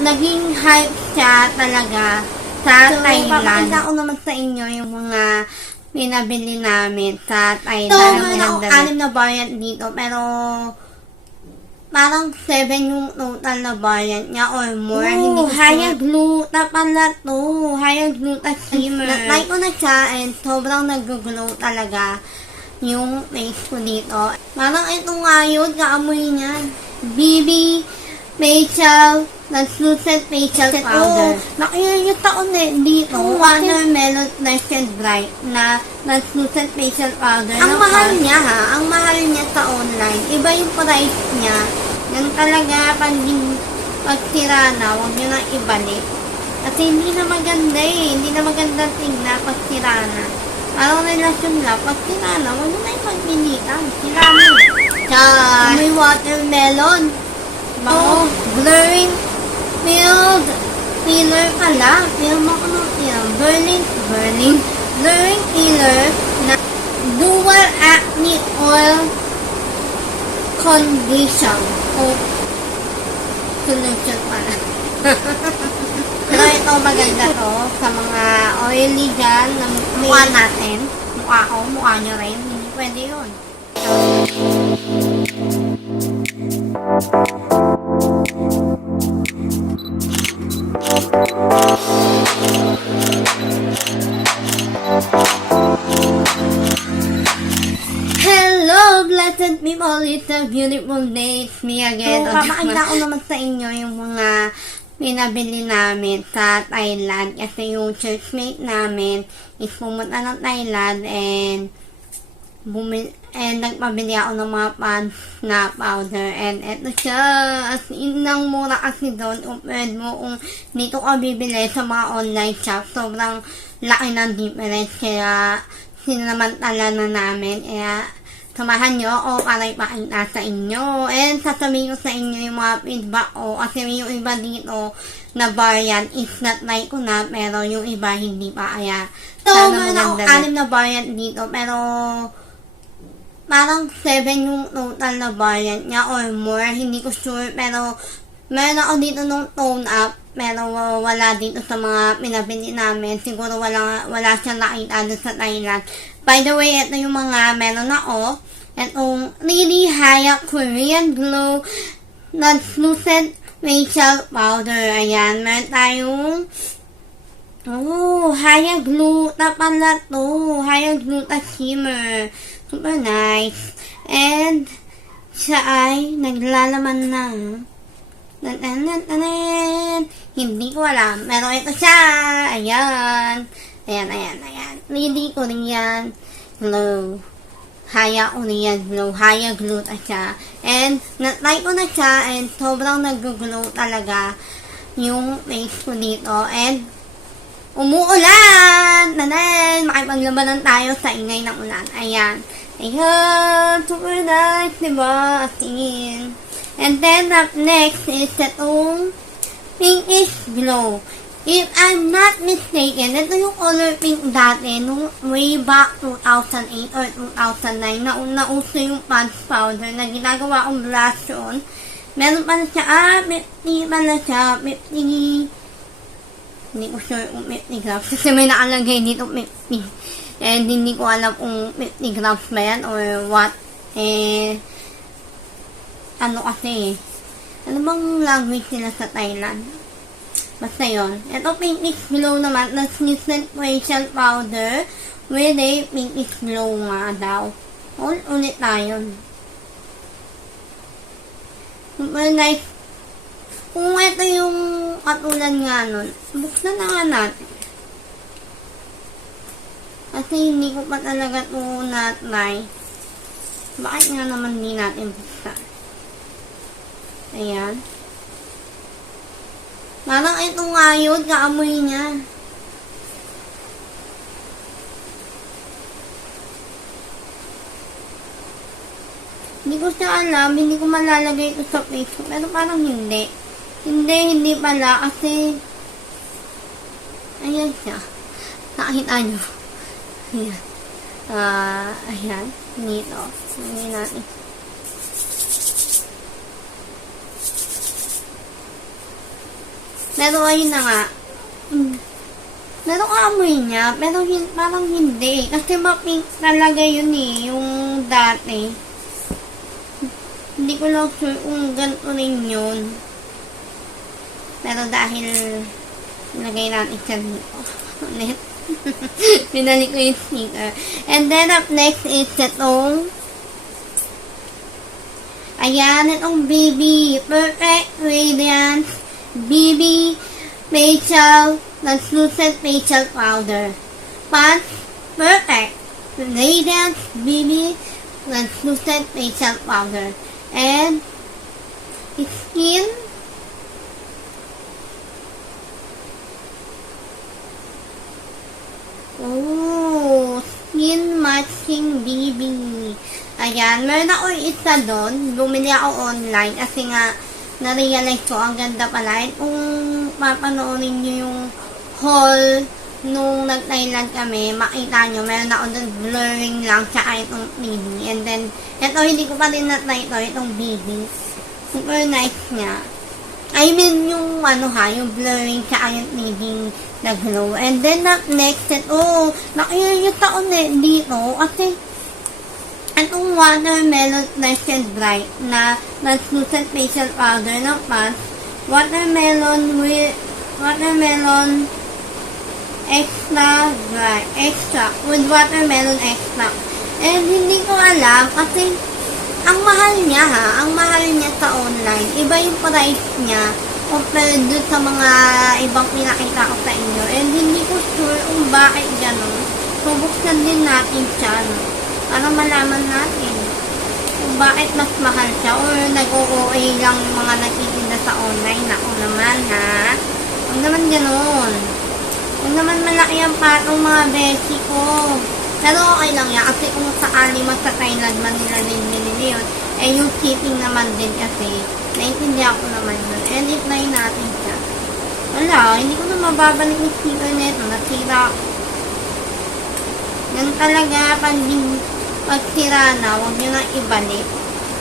naging hype siya talaga sa Thailand. Papakita ko naman sa inyo yung mga pinabili namin sa Thailand. So, meron ako 6 na variant dito, pero parang 7 yung total na variant niya or more. Hindi ko Haya glue na pala to. Haya glue na steamer. Na-try ko na siya and sobrang nag-glow talaga yung face ko dito. Parang ito nga yun, kaamoy niya. BB Facial Translucent Facial Powder. Nakikita ko dito, Watermelon Fresh and Bright na Translucent Facial Powder. Ang mahal niya ha, ang mahal niya sa online. Iba yung price niya. Yan talaga, pag tira na, huwag nyo na ibalik. Kasi hindi na maganda hindi na maganda tingnan pag tira na. Parang relasyon lang, pag tira na, huwag nyo na ipagpilitan. Tira na. Char! May watermelon. Oh, blurring field filler pala. Film ako ng film. Blurring filler na dual acne oil condition. Oh, solution pala. Pero ito maganda to sa mga oily dyan na mukha natin. Mukha ko, mukha nyo rin. Hindi pwede yun. Hello, blessed people. It's a beautiful day. It's me again. So, papakita ko naman sa inyo yung mga pinabili namin sa Thailand. Kasi yung churchmate namin is pumunta ng Thailand and nagpabili ako ng mga pants na powder. And eto siya. As in, nang mura kasi doon. Compared mo kung dito ka bibili sa mga online shop. Sobrang laki ng difference. Kaya sinamantala na namin. Kaya samahan nyo ako para ipakita sa inyo. And sasabihin ko sa inyo yung mga feedback ko. Kasi yung iba dito na variant is not like ko na. Pero yung iba hindi pa. Kaya So, meron ako 6 na variant dito. Pero parang 7 yung total na variant niya or more. Hindi ko sure. Pero meron ako dito nung tone up. Pero wala dito sa mga pinabili namin. Siguro wala siyang nakita doon sa Thailand. By the way, ito yung mga meron ako. Itong Really Haya Korean Glow Translucent Facial Powder. Ayan, meron tayong Haya Glue na pala to. Haya Glue na shimmer. Super nice. And siya ay naglalaman na. Hindi ko alam. Pero ito siya. Ayan. Ayan. Really ko rin yan. Glow. Haya ko rin yan. Glow. Haya glue na siya. And na-try ko na siya. And sobrang nag-glow talaga yung face ko dito. And umuulan! Makipaglabanan tayo sa ingay ng ulan. Ayan. Super nice. Diba? As in. And then, up next is itong pinkish glow. If I'm not mistaken, ito yung color pink dati, nung way back 2008 or 2009, na nauso yung pants powder na ginagawa kong blush yun. Meron pala siya, 50 pala siya, 50, hindi ko sure kung 50 grams, kasi may nakalagay dito 50. And hindi ko alam kung 50 grams ba yan or what. Ano kasi, ano bang language nila sa Thailand? Basta yun. Ito pinkish glow naman, translucent facial powder with a pinkish glow nga daw. Ulit tayo. Super nice. Kung ito yung katulad nga nun, buksan na nga natin. Kasi hindi ko pa talaga ito na-try. Bakit nga naman hindi natin buksan? Ayan. Parang ito nga yun, kaamoy niya. Hindi ko siya alam, hindi ko malalagay ito sa face ko, pero parang hindi. Hindi pala, kasi ayan siya. Nakakita nyo. Ayan. Ayan. Dito. Hindi natin. Pero ayun na nga. Pero amoy niya, pero parang hindi. Kasi ma-pink talaga yun eh, yung dati. Hindi ko lang sure kung ganito rin yun. Pero dahil nilagay natin siya dito. Ulit. Pinalik ko yung sticker. And then up next is itong ayan, itong BB Perfect Radiance BB Facial Translucent Facial Powder. Perfect Radiance BB Translucent Facial Powder. And skin skin matching BB. Ayan, meron ako isa doon. Bumili ako online kasi nga na-realize ko ang ganda pala. And kung papanoorin nyo yung haul nung nag-Thailand kami, makita nyo, meron ako doon blurring lang tsaka itong BB. And then, ito hindi ko pa rin na-try ito, itong BB. Super nice niya. I mean, yung yung blurring tsaka yung BB na glow. And then, next, nakiyayot ako dito kasi itong watermelon fresh and bright na translucent facial powder ng PAS, watermelon extra dry, with watermelon extract. And hindi ko alam kasi ang mahal niya sa online. Iba yung price niya compared dun sa mga ibang pinakita ko sa inyo. And hindi ko sure kung bakit gano'n. So, buksan din natin siya, para malaman natin kung bakit mas mahal siya or nag-OOA lang yung mga nagtitinda sa online. Ako naman, ha? Huwag naman gano'n. Huwag naman malaki ang patong mga beshi ko. Pero okay lang yan kasi kung sakali mas sa Thailand man nila nilili yun, eh yung shipping naman din kasi naintindihan ko naman yun. And i-try natin siya. Wala, hindi ko na mababalik yung sticker nito. Nasira ako. Yan talaga, pag sira na, huwag nyo na ibalik.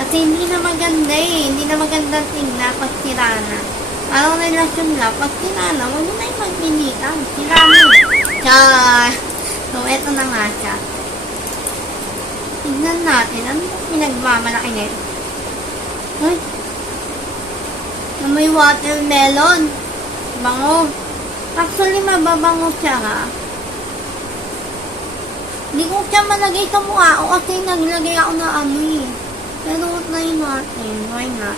Kasi hindi na maganda eh. Hindi na maganda tingnan pag sira na. Parang relasyon lang, pag sira na, huwag nyo na ipagpilitan. Sira na. Char! So, eto na nga siya. Tignan natin. Ano yung pinagmamalaki nito? Ay! Na may watermelon. Bango. Actually, mababango siya ha. Hindi ko siya malagay sa mukha ko kasi naglagay ako na amoy. Pero try natin. Why not?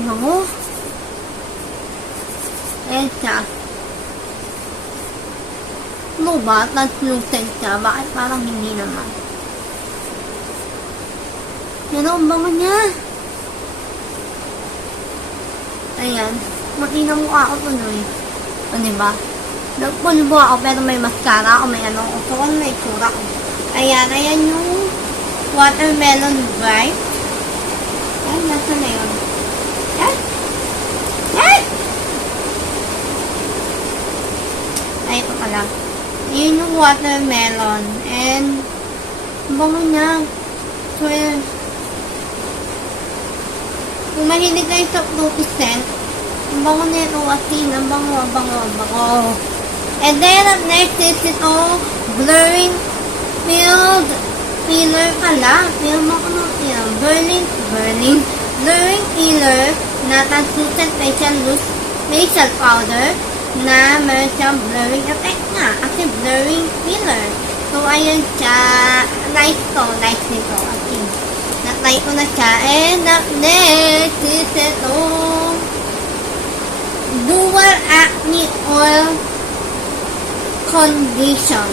Bango. Ayan siya. Ano ba? Translucent siya. Bakit parang hindi naman? Yan ang bango niya. Ayan. Matina mukha ako tuloy. O, diba? Nagpulbo ako pero may mascara ako. May ano ako. So, ano may itsura ko. Ayan. Ayan yung watermelon bright. Ayan. Nasa na yun? Ayan. Ayan! Ay, ito pala. Ayan yung watermelon. And, bango niya. Well, kung mahilig kayo sa fruity scent, ang bango nito kasi, ang bango. And then, up next is ito, blurring field filler pala. Film mo ko ng film. Blurring filler na translucent facial powder na meron siyang blurring effect nga. Kasi blurring filler. So, ayan siya. Nice nito. Okay. Na-try ko na siya. And up next is ito. Dual Acne Oil Condition.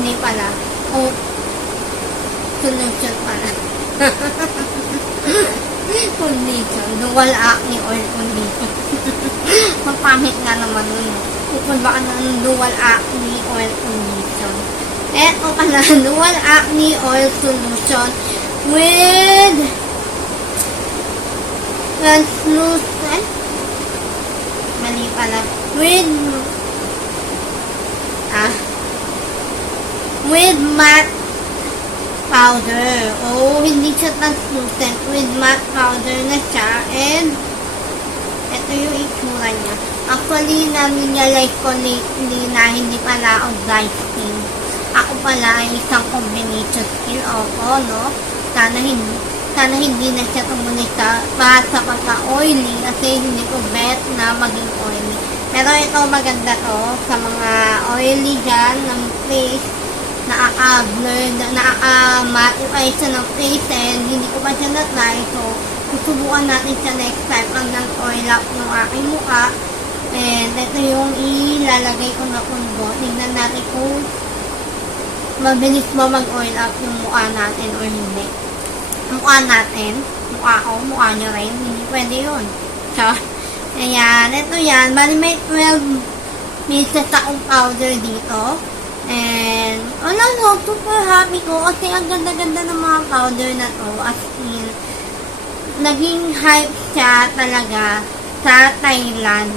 Hindi pala. Oh. Solution pala. Condition. Dual Acne Oil Condition. Mapangit nga naman nun. Kung baka ng dual acne oil condition. Eto pala, dual acne oil solution with translucent. Mali pala. with with matte powder. Hindi siya translucent. With matte powder na siya. And ito yung itsura niya. Actually, na-realize ko lately na hindi pala ako dry skin. Ako pala ay isang combination skin. No? Sana hindi na siya tumulit sa pagka-oily kasi hindi ko bet na maging oily. Pero ito maganda to sa mga oily dyan ng face, nakaka-blur, nakaka-mattify siya ng face and hindi ko pa siya na-try. So, susubukan natin siya next time hanggang oil up ng aking mukha. And ito yung ilalagay ko na kundo. Tingnan natin kung mabilis ba mag-oil up yung mukha natin or hindi. Mukha natin, mukha ko, mukha nyo rin, hindi pwede yun. So, ayan, ito yan. Bali may 12 pieces akong powder dito. And, super happy ko kasi ang ganda-ganda ng mga powder na to. As in, naging hype siya talaga sa Thailand.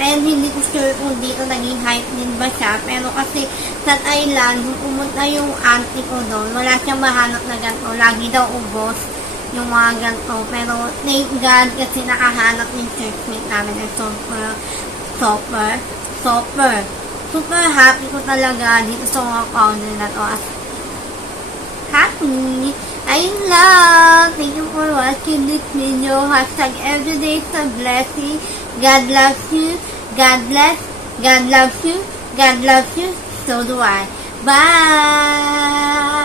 And hindi ko sure kung dito naging hype din ba siya. Pero kasi sa Thailand, kung pumunta yung auntie ko doon, wala siyang mahanap na ganito. Lagi daw ubos yung mga ganito. Pero thank God kasi nakahanap yung churchmate namin ng super happy ko talaga dito sa mga powder na to. Happy! Ayun lang! Thank you for watching this video. Hashtag everyday is a blessing. God loves you. God bless. God loves you. God loves you. So do I. Bye!